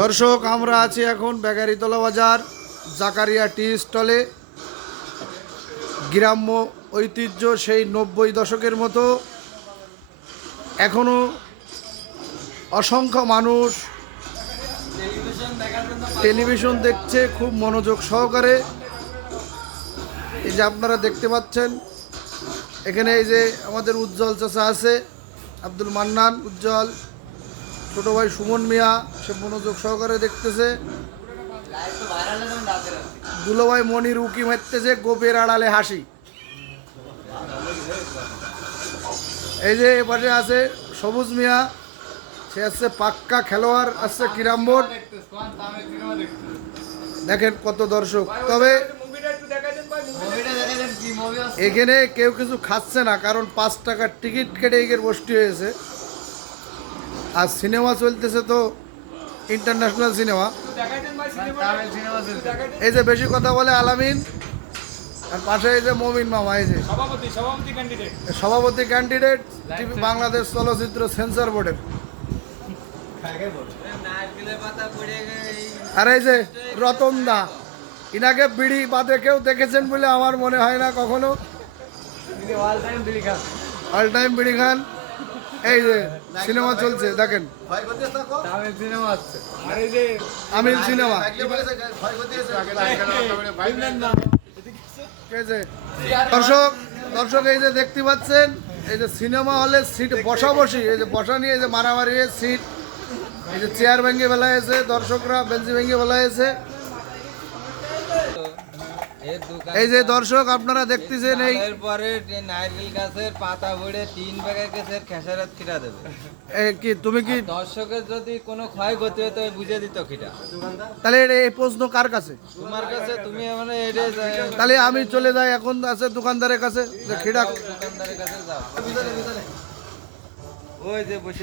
দর্শক, আমরা আছি এখন বেগারিতলা বাজার জাকারিয়া টি স্টলে। গ্রাম্য ঐতিহ্য সেই 90 দশকের মতো এখনো অসংখ্য মানুষ টেলিভিশন দেখছে খুব মনোযোগ সহকারে। এই যে আপনারা দেখতে পাচ্ছেন এখানে, এই যে আমাদের উজ্জ্বল চাচা আছে, আব্দুল মান্নান উজ্জ্বল, ছোট ভাই সুমন মিয়া, সে মনোযোগ সহকারে দেখতেছে। দুলো ভাই মনির উকি মারতেছে, গোপের আড়ালে হাসি। এই যে এপাশে আছে সবুজ মিয়া, সে আসছে পাক্কা খেলোয়াড়, আসছে কিরাম বোর্ড। দেখেন কত দর্শক। তবে এখানে কেউ কিছু খাচ্ছে না, কারণ 5 টাকার টিকিট কেটে এগের বসতি হয়েছে। আর সিনেমা চলতেছে তো ইন্টারন্যাশনাল সিনেমা। এই যে বেশি কথা বলে আলামিন, আর পাশে এই যে মমিন মামা, এই যে সভাপতি ক্যান্ডিডেট বাংলাদেশ চলচ্চিত্র সেন্সর বোর্ডের। আর এই যে রতন দা, ইনাকে বিড়ি বাদে কেউ দেখেছেন বলে আমার মনে হয় না কখনো। অল টাইম বিড়ি খান। এই যে সিনেমা চলছে দেখেন, আমিল সিনেমা। দর্শক দর্শক এই যে দেখতে পাচ্ছেন, এই যে সিনেমা হলে সিট বসা বসি, এই যে বসা নিয়ে এই যে মারামারি সিট, এই যে চেয়ার ভেঙে ফেলা হয়েছে, দর্শকরা বেঞ্চি ভেঙে ফেলা হয়েছে। এই যে দর্শক আপনারা দেখতেছেন, এই পরে নারকেল গাছের পাতা ভরে 3 ব্যাগের গাছের খেসারত খিরা দেবে। কি তুমি কি দর্শকের যদি কোনো ক্ষয়ক্ষতি হয় তো বুঝে দিত খিটা। তাহলে এই প্রশ্ন কার কাছে? তোমার কাছে। তুমি মানে এটা তাহলে আমি চলে যাই এখন, আছে দোকানদারের কাছে, যে খিড়া দোকানদারের কাছে যাও। ওই যে বসে